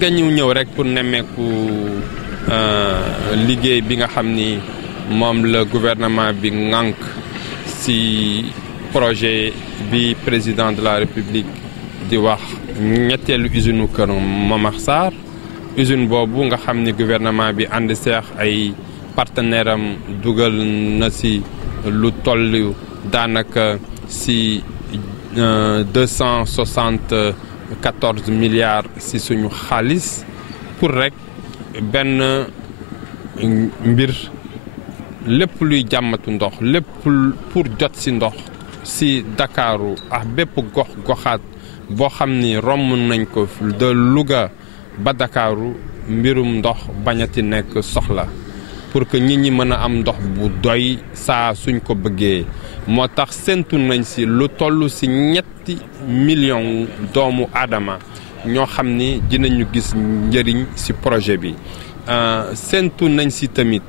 dañu ñëw rek pour nemmeeku liggéey bi nga xam ni moom la gouvernement bi ŋànk ci projet bi président de la République di wax ñetteelu usine Kër Momar Sarr usine boobu nga xam ni gouvernement bi ànd seex ay partenaire am dugal na ci lu toll daanaka ci 274 milliards ci suñu xaalis pour rek benn mbir lépp luy jàmmatu ndox lépp pour jot ci ndox ci Ndakaaru ak bépp goxaat boo xam ni romb nañ ko de Louga ba Ndakaaru mbirum ndox bañati nekk soxla pour que nit ñi mën a am ndox bu doy saa suñ ko bëggee moo tax séntu nañ ci lu toll ci 3 millions doomu aadama ñoo xam ni dinañu gis njëriñ ci projet bi séntu nañ ci tamit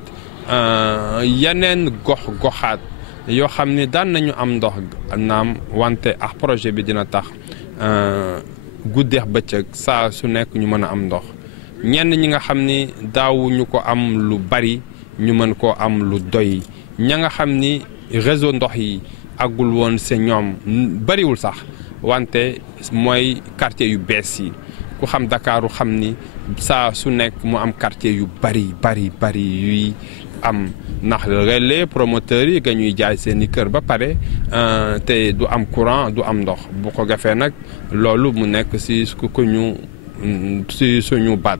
yeneen goxaat yoo xam ni daan nañu am ndox naam wante ak projet bi dina tax guddeex bëccëg saa su nekk ñu mën a am ndox ñenn ñi nga xam ni daawuñu ko am lu bari ñu mën koo am lu doy ña nga xam ni réseau ndox yi àggul woon ci ñoom bariwul sax wante mooy quartier yu bees yi ku xam Dakaaru xam ni saa su nekk mu am quartier yu bari yuy am ndax les promoteurs yi ga ñuy jaay seeni kër ba pare te du am courant du am ndox bu ko gafee nag loolu mu nekk ci suñu baat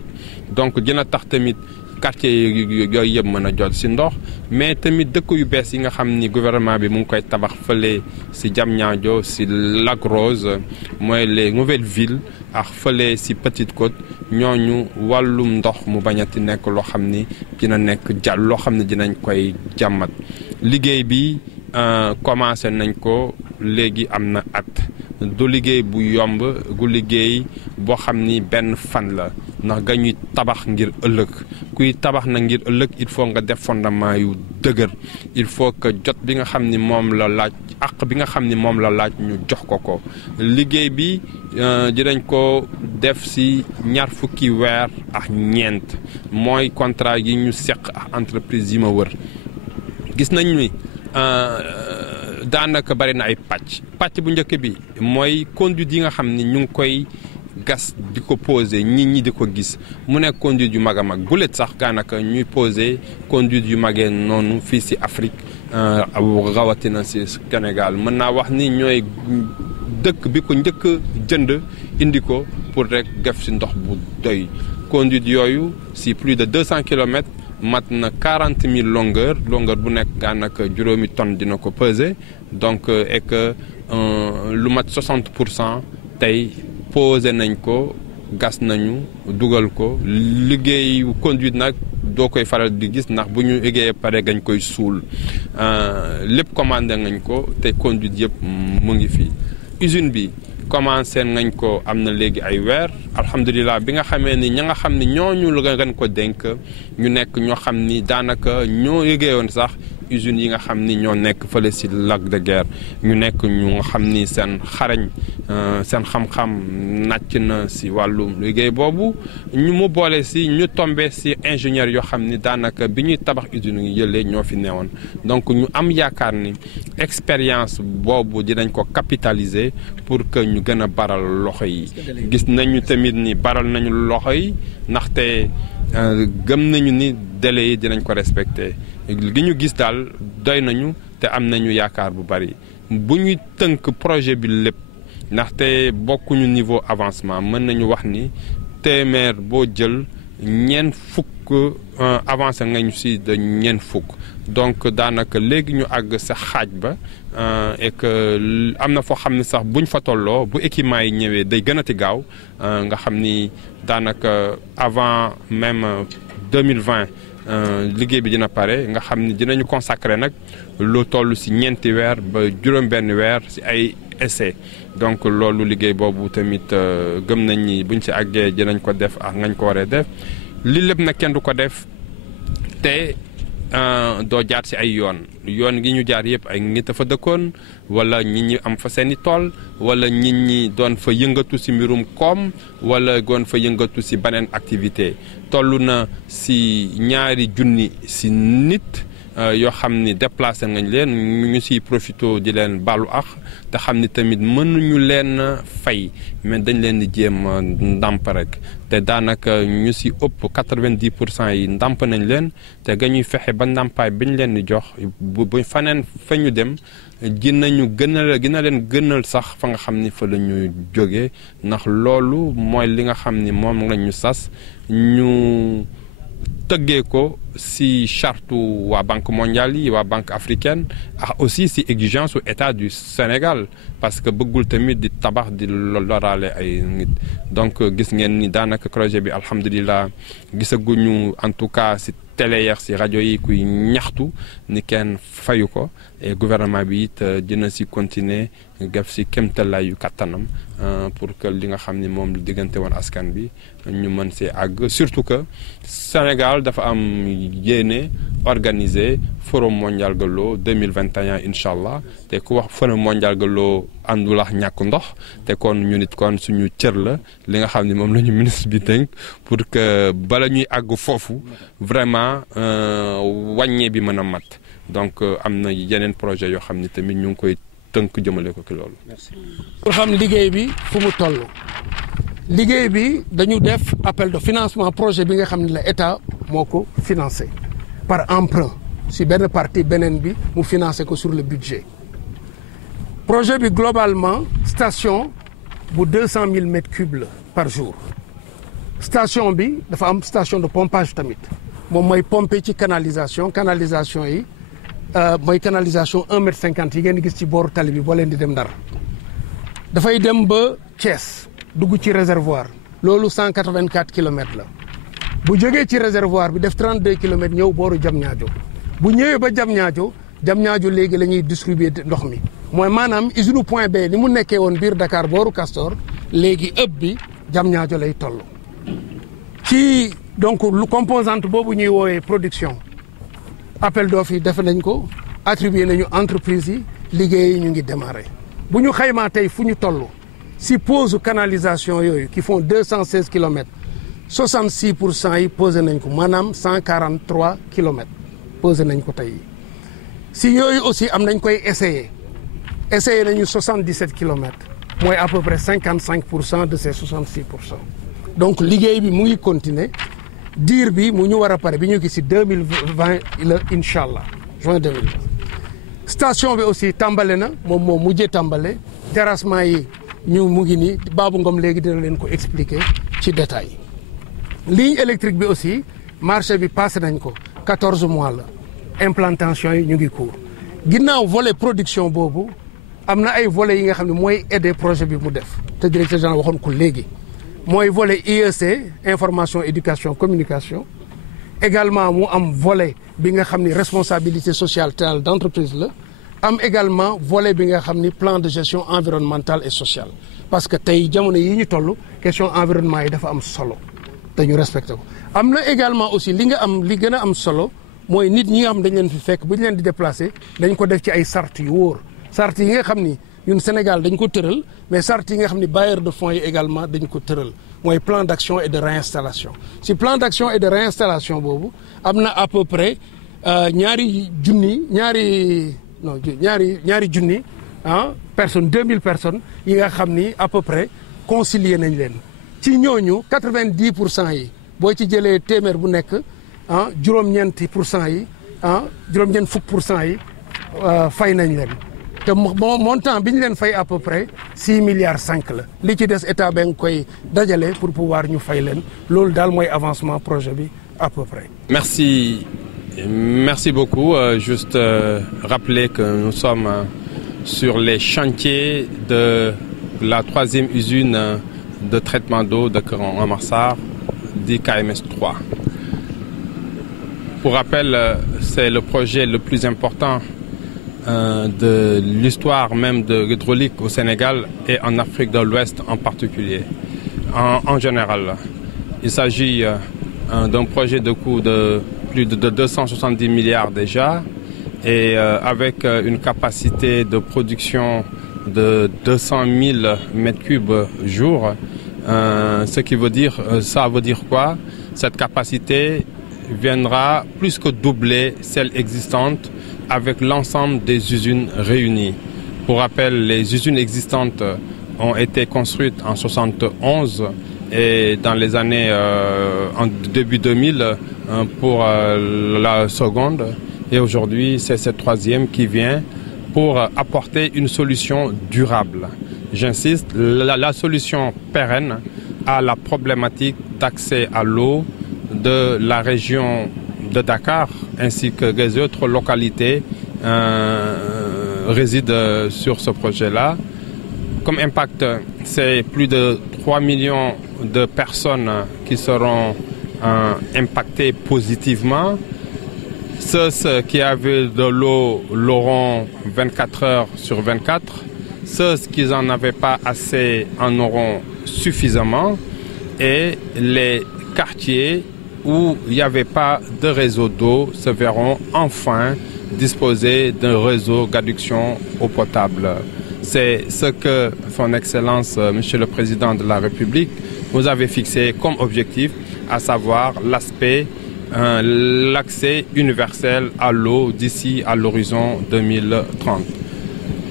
donc dina tax tamit quartier yooyu yëpp mën a jot ci ndox mais tamit dëkk yu bees yi nga xam ni gouvernement bi mu ngi koy tabax fële ci Diamniadio ci Lac Rose mooy les nouvelles villes ak fële ci Petite Côte ñooñu wàllum ndox mu bañati nekk loo xam ni dina nekk loo xam ne dinañ koy jàmmat liggéey bi commencé nañ ko léegi am na at du liggéey bu yomb gu liggéey boo xam ni benn fan la ndax ga ñuy tabax ngir ëllëg kuy tabax na ngir ëllëg il faut nga def fondement yu dëgër il faut que jot bi nga xam ni moom la laaj àq bi nga xam ni moom la laaj ñu jox ko liggéey bi dinañ ko def ci 2 fukki weer ak ñeent mooy contrat yi ñu seq ak entreprise yi ma wër gis nañ ni daanaka bari na ay pàcc bu njëkk bi mooy conduite yi nga xam ni ñu ngi koy gas di ko posé nit ñi di ko gis mu nekk conduite yu mag a mag gulet sax daanaka ñuy posé conduite yu magee noonu fii ci Afrique rawatina ci Sénégal mën naa wax ni ñooy dëkk bi ko njëkk jënd indi ko pour rek def ci ndox bu doy conduite yooyu ci plus de 200 kilomètres mat na 40 000 longueur bu nekk daanaka juróomi tonne dina ko peser donc et que lu mat 60% tey posé nañ ko gas nañu dugal ko liggéeyu conduite nag doo koy faral di gis ndax bu ñu liggéeyee pare gañ koy suul lépp commandé nañ ko te conduite yëpp mu ngi fi usine bi commencé nañ ko am na léegi ay weer alhamdulilah bi nga xamee ni ña nga xam ni ñooñu la gën ko dénk ñu nekk ñoo xam ni daanaka ñoo liggéeyoon sax usines yi nga xam ni ñoo nekk fële ci Lac de Guiers ñu nekk ñu nga xam ni seen xarañ seen xam-xam nàcc na ci wàllum liggéey boobu ñu mu boole ci ñu tombé ci ingénieur yoo xam ni daanaka bi ñuy tabax usines yi yëlee ñoo fi newoon donc ñu am yaakaar ni expérience boobu dinañ ko capitaliser pour que ñu gën a baral loxo yi gis nañu tamit ni baral nañu loxo yi ndaxte gëm nañu ni délai yi dinañ ko respecter li ñu gis daal doy nañu te am nañu yaakaar bu bari bu ñuy tënk projet bi lépp ndaxte bokkuñu niveau avancement mën nañu wax ni téeméer boo jël 4 fukk avancé ngañu ci de 4 fukk donc daanaka léegi ñu àgg sa xaaj ba et que am na foo xam ne sax buñ fa tolloo bu équipement yi ñëwee day gën a ti gaaw nga xam ni daanaka avant même 2020 liggéey bi dina pare nga xam ni dinañu consacrer nag lu toll ci 4 weer ba juróom-benn weer ci ay essai donc loolu liggéey boobu tamit gëm nañ ni buñ ci àggee dinañ ko def ak ngañ ko waree def li lépp nag kenn du ko def te doo jaar ci ay yoon gi ñu jaar yëpp ay nit a fa dëkkoon wala nit ñi am fa seeni tool wala nit ñi doon fa yëngatu ci mbirum koom wala doon fa yëngatu ci beneen activité toll na ci 2 junni ci nit yoo xam ni déplacé ngañ leen ñu ciy profité di leen baalu ak te xam ni tamit mënuñu leen fay mais dañ leen di jéem ndàmp rek te daanaka ñu ci ëpp 90% yi ndàmp nañ leen te ga ñuy fexe ba ndàmpaay bi ñu leen di jox bu faneen fa ñu dem gina leen gënal sax fa nga xam ni fa la ñu jógee ndax loolu mooy li nga xam ni moom la ñu sas ñu tëggee ko ci charte waa Banque mondiale yi waa Banque africaine ak aussi ci exigence u État du Sénégal parce que bëggul tamit di tabax di loraale ay nit donc gis ngeen ni daanaka projet bi alhamdulilah gisaguñu en tout cas ci télé yeex ci rajo yi kuy ñaxtu ni kenn fayu ko et gouvernement bi it dina ci continuer def ci kéemtalaayu kattanam pour que li nga xam ni moom lu diggante woon askan bi ñu mën see àgg surtout que Sénégal dafa am yéene organiser forum mondial de l'eau 2021 incha allah te ku wax forum mondial de l'eau àndul ak ñàkk ndox te kon ñu nit kon suñu cër la li nga xam ni moom la ñu ministre bi tënk pour que bala ñuy àgg foofu vraiment wàññee bi mën a mat donc am na yeneen projet yoo xam ni tamit ñu ngi koy tënk jëmale ko ki loolu. merci. pour xam liggéey bi fu mu toll liggéey bi dañu def appel de financement projet bi nga xam ne la état moo ko financé par emprunt si benn partie beneen bi mu financé ko sur le budget projet bi globalement station bu 200 000 mètres cubes la par jour station bi dafa am station de pompage tamit moom mooy pomper ci canalisation yi mooy canalisation 1,50 m yi ngeen gis ci booru tali bi boo leen di dem Ndar dafay dem ba Thiès dugg ci réservoir loolu 184 kilomètres la bu jógee ci réservoir bi def 32 kilomètres ñëw booru Diamniadio bu ñëwee ba Diamniadio léegi la ñuy distribuer ndox mi mooy maanaam usine point B ni mu nekkee woon biir Dakar booru Castor léegi ëpp bi Diamniadio lay toll ci donc lu composante boobu ñuy woowee production appel d'offres yi defe nañ ko attribué nañu entreprise yi liggéey ñu ngi démarré bu ñu xaymaa tey fu ñu toll si pose canalisation yooyu qui font 216 kilomètres 66% yi posé nañ ko maanaam 143 kilomètres posé nañ ko tey si yooyu aussi am nañ koy essayé nañu 77 kilomètres mooy à peu près 55% de ces 66%. donc liggéey bi mu ngi continuer diir bi mu ñu war a pare bi ñu gis si 2020 la incha allah juin 2020 station bi aussi tàmbale na moom moo mujjee tàmbale terrassement yi mu ngi nii Babou Ngom léegi dina leen ko expliquer ci détail ligne électrique bi aussi marché bi passé nañ ko 14 mois la implantation yi ñu ngi cours ginnaaw volet production boobu am na ay volets yi nga xam ne mooy aider projet bi mu def te directeur général waxoon ko léegi mooy volet IEC information éducation communication également mu am volet bi nga xam ni responsabilité sociale d'entreprise la am également volet bi nga xam ni plan de gestion environnementale et sociale parce que tey jamono yi ñu toll question environnement yi dafa am solo te ñu respecté ko am na également aussi li gën a am solo mooy nit ñi nga xam dañ leen fi fekk bu ñu leen di déplacer dañ ko def ci ay sart yu wóor sart yi nga xam ni ñun Sénégal dañ ko tëral mais sart yi nga xam ni bailleur de fonds yi également dañ ko tëral mooy plan d'action et de réinstallation si plan d'action et de réinstallation boobu am na à peu près ñaari junni personnes 2000 personnes yi nga xam ni à peu près concilier nañ leen ci ñooñu 90% yi boo ci jëlee téeméer bu nekk juróom-ñeenti pour cent yi juróom-ñeent fukk pour cent yi fay nañ leen te montant bi ñu leen fay à peu près 6,5 milliards la li ci des état ba nga koy dajale pour pouvoir ñu fay leen loolu daal mooy avancement projet bi à peu près. Merci beaucoup. Juste rappeler que nous sommes sur les chantiers de la 3e usine de traitement d'eau de Keur-Massar, dit KMS 3. Pour rappel, c'est le projet le plus important de l'histoire même de l'hydraulique au Sénégal et en Afrique de l'Ouest en particulier, en général. Il s'agit d'un projet de coût de plus de 270 milliards déjà, et avec une capacité de production de 200 000 mètres cubes jour. Ce qui veut dire, ça veut dire quoi? Cette capacité viendra plus que doubler celle existante avec l'ensemble des usines réunies. Pour rappel, les usines existantes ont été construites en 1971 et dans les années en début 2000 pour la seconde. Et aujourd'hui, c'est cette troisième qui vient pour apporter une solution durable. J'insiste, la solution pérenne à la problématique d'accès à l'eau de la région de Dakar ainsi que des autres localités résident sur ce projet-là. Comme impact, c'est plus de 3 millions de personnes qui seront impactées positivement. Ceux qui avaient de l'eau l'auront 24 heures sur 24. Ceux qui n'en avaient pas assez en auront suffisamment. Et les quartiers où il n'y avait pas de réseau d'eau se verront enfin disposer d'un réseau d'adduction eau potable. C'est ce que Son Excellence, Monsieur le Président de la République, nous avait fixé comme objectif, à savoir l'accès universel à l'eau d'ici à l'horizon 2030.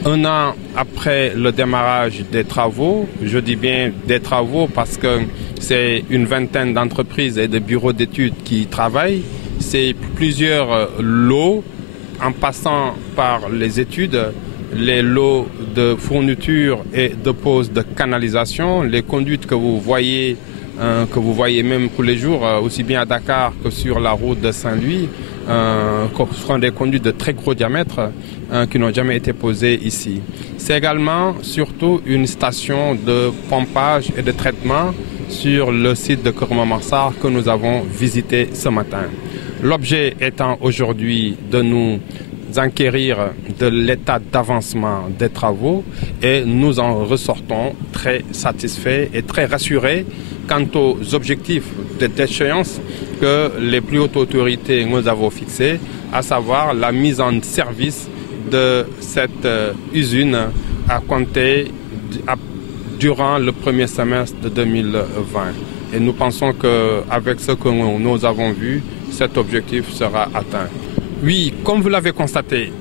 Un an après le démarrage des travaux, je dis bien des travaux parce que c'est une vingtaine d'entreprises et de bureaux d'études qui travaillent, c'est plusieurs lots en passant par les études, les lots de fourniture et de pose de canalisation, les conduites que vous voyez même tous les jours, aussi bien à Dakar que sur la route de Saint-Louis, sont des conduites de très gros diamètre qui n'ont jamais été posées ici. C'est également surtout une station de pompage et de traitement sur le site de Keur-Momar-Sarr que nous avons visité ce matin. L'objet étant aujourd'hui de nous enquérir de l'état d'avancement des travaux et nous en ressortons très satisfaits et très rassurés quant aux objectifs d'échéance que les plus hautes autorités nous avons fixés, à savoir la mise en service de cette usine à compter durant le premier semestre de 2020. Et nous pensons qu'avec ce que nous avons vu, cet objectif sera atteint. Oui, comme vous l'avez constaté,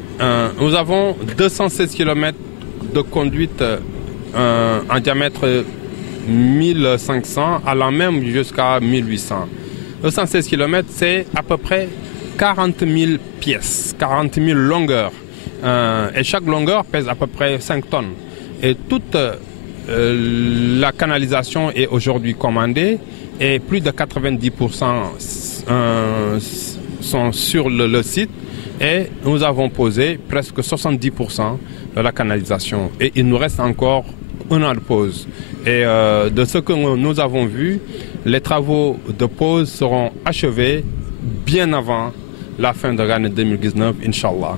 nous avons 216 km de conduite en diamètre 1500, allant même jusqu'à 1800. 216 km, c'est à peu près 40 000 pièces, 40 000 longueurs. Et chaque longueur pèse à peu près 5 tonnes. Et toute la canalisation est aujourd'hui commandée et plus de 90% sont sur le site et nous avons posé presque 70% de la canalisation. Et il nous reste encore un an de pause. Et de ce que nous avons vu, les travaux de pause seront achevés bien avant la fin de l'année 2019, Inch'Allah.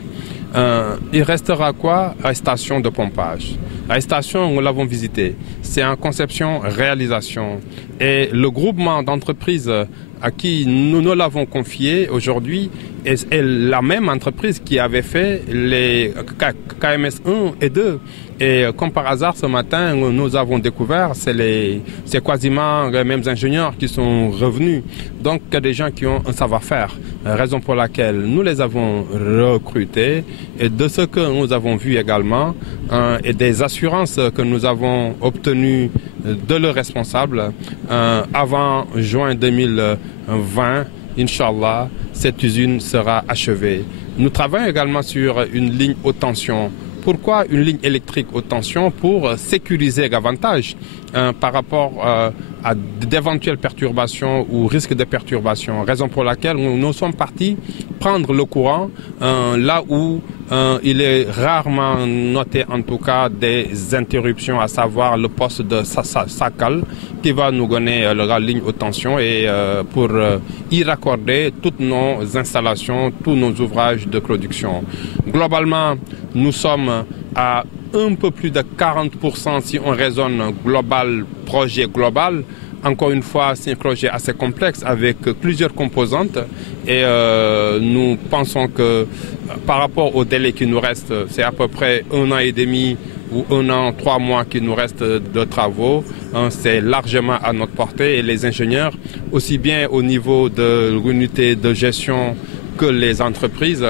Il restera quoi? La station de pompage. La station, nous l'avons visitée. C'est en conception-réalisation. Et le groupement d'entreprises à qui nous l'avons confié aujourd'hui est la même entreprise qui avait fait les KMS 1 et 2. Et comme par hasard, ce matin, nous avons découvert, c'est quasiment les mêmes ingénieurs qui sont revenus. Donc, il y a des gens qui ont un savoir-faire. Raison pour laquelle nous les avons recrutés. Et de ce que nous avons vu également, et des assurances que nous avons obtenues de leurs responsables, avant juin 2020, Inch'Allah, cette usine sera achevée. Nous travaillons également sur une ligne haute tension. Pourquoi une ligne électrique haute tension? Pour sécuriser davantage par rapport à d'éventuelles perturbations ou risques de perturbations. Raison pour laquelle nous sommes partis prendre le courant là où il est rarement noté en tout cas des interruptions, à savoir le poste de Sakal qui va nous donner la ligne haute tension et pour y raccorder toutes nos installations, tous nos ouvrages de production. Globalement, nous sommes à un peu plus de 40% si on raisonne global, projet global, Encore une fois, c'est un projet assez complexe avec plusieurs composantes et nous pensons que par rapport au délai qui nous reste, c'est à peu près 1 an et demi ou 1 an, 3 mois qui nous reste de travaux. C'est largement à notre portée et les ingénieurs, aussi bien au niveau de l'unité de gestion que les entreprises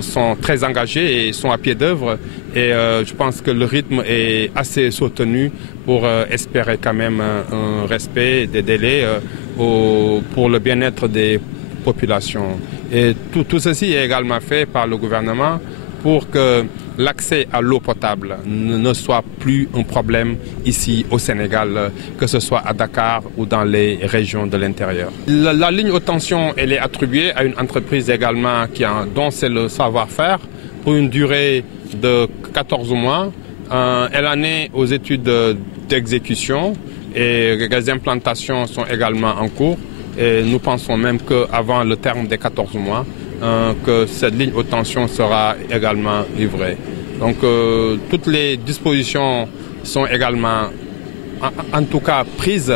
sont très engagées et sont à pied d'œuvre. Et je pense que le rythme est assez soutenu pour espérer quand même un respect des délais pour le bien-être des populations. Et tout ceci est également fait par le gouvernement pour que l'accès à l'eau potable ne soit plus un problème ici au Sénégal, que ce soit à Dakar ou dans les régions de l'intérieur. La ligne haute tension, elle est attribuée à une entreprise également dont c'est le savoir-faire pour une durée de 14 mois. Elle en est aux études d'exécution et les implantations sont également en cours. Et nous pensons même qu'avant le terme des 14 mois, que cette ligne haute tension sera également livrée. Donc toutes les dispositions sont également en tout cas prises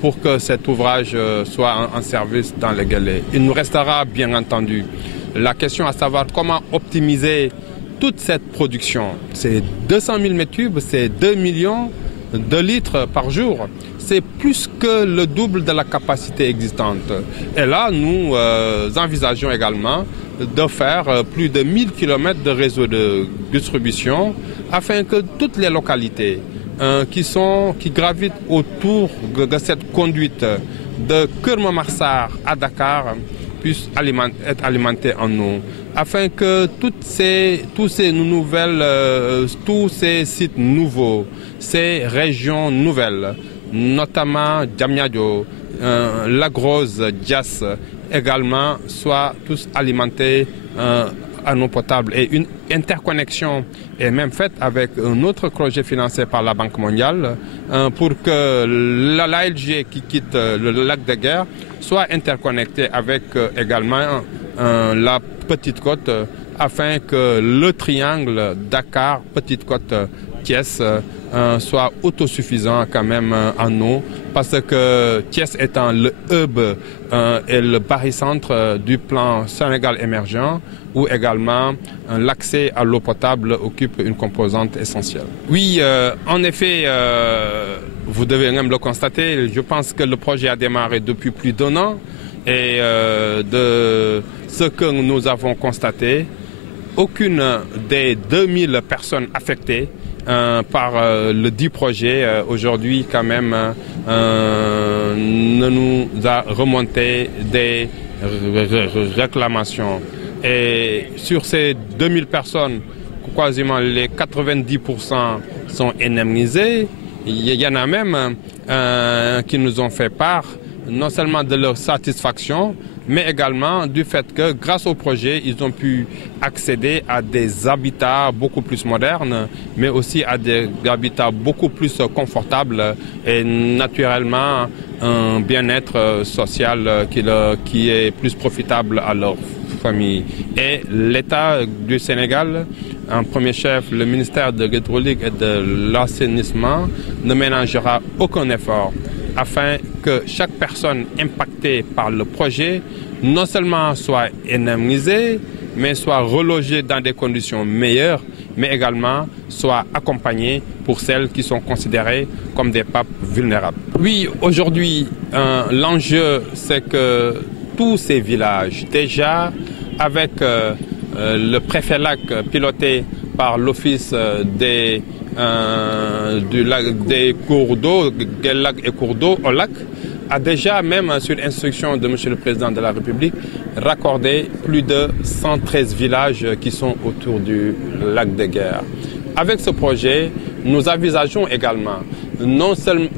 pour que cet ouvrage soit en service dans les délais. Il nous restera bien entendu la question à savoir comment optimiser toute cette production. C'est 200 000 mètres cubes, c'est 2 millions de litres par jour. C'est plus que le double de la capacité existante. Et là, nous envisageons également de faire plus de 1000 km de réseau de distribution afin que toutes les localités qui gravitent autour de cette conduite de Keur Momar à Dakar puissent être alimentées en eau, afin que tous ces sites nouveaux, ces régions nouvelles, notamment Diamniadio, Lac Rose, Dias, également soient tous alimentés en eau potable. Et une interconnexion est même faite avec un autre projet financé par la Banque mondiale pour que l'ALG qui quitte le lac de Guerre soit interconnectée avec également la Petite Côte afin que le triangle Dakar, Petite Côte, Thiès soit autosuffisant quand même en eau, parce que Thiès étant le hub et le barycentre du plan Sénégal émergent, où également l'accès à l'eau potable occupe une composante essentielle. Oui, en effet, vous devez même le constater, je pense que le projet a démarré depuis plus d'1 an et de ce que nous avons constaté, aucune des 2000 personnes affectées par le dit projet aujourd'hui quand même ne nous a remonté des réclamations. Et sur ces 2000 personnes, quasiment les 90% sont indemnisés. Il y en a même qui nous ont fait part non seulement de leur satisfaction, mais également du fait que grâce au projet, ils ont pu accéder à des habitats beaucoup plus modernes, mais aussi à des habitats beaucoup plus confortables et naturellement un bien-être social qui est plus profitable à leur famille. Et l'État du Sénégal, en premier chef, le ministère de l'Hydraulique et de l'Assainissement, ne ménagera aucun effort afin que chaque personne impactée par le projet non seulement soit indemnisée, mais soit relogée dans des conditions meilleures, mais également soit accompagnée pour celles qui sont considérées comme des peuples vulnérables. Oui, aujourd'hui, l'enjeu, c'est que tous ces villages, déjà avec le préfet lac piloté par l'office des cours d'eau, lac et cours d'eau au lac, a déjà, même sur instruction de M. le Président de la République, raccordé plus de 113 villages qui sont autour du lac de Guerre. Avec ce projet, nous envisageons également non seulement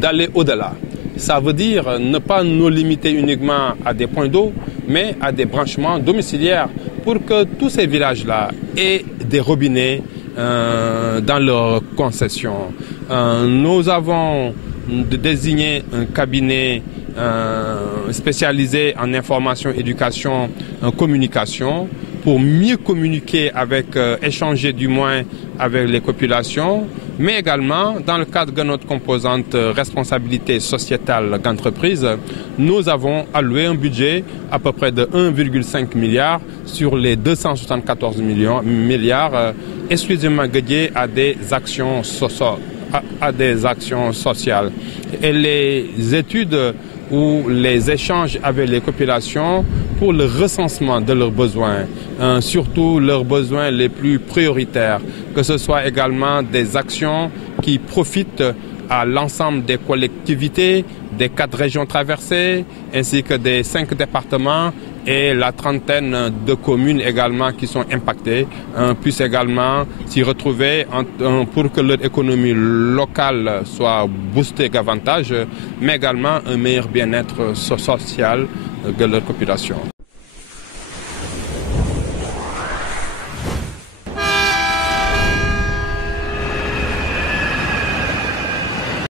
d'aller au-delà. Ça veut dire ne pas nous limiter uniquement à des points d'eau, mais à des branchements domiciliaires pour que tous ces villages-là aient des robinets dans leur concession. Nous avons désigné un cabinet spécialisé en information, éducation, communication pour mieux communiquer avec, échanger du moins avec les populations, mais également dans le cadre de notre composante responsabilité sociétale d'entreprise, nous avons alloué un budget à peu près de 1,5 milliard sur les 274 milliards exclusivement dédiés à des actions sociales. Et les études ou les échanges avec les populations pour le recensement de leurs besoins, surtout leurs besoins les plus prioritaires, que ce soit également des actions qui profitent à l'ensemble des collectivités, des 4 régions traversées, ainsi que des 5 départements et la trentaine de communes également qui sont impactées, puissent également s'y retrouver pour que leur économie locale soit boostée davantage, mais également un meilleur bien-être social de leur population.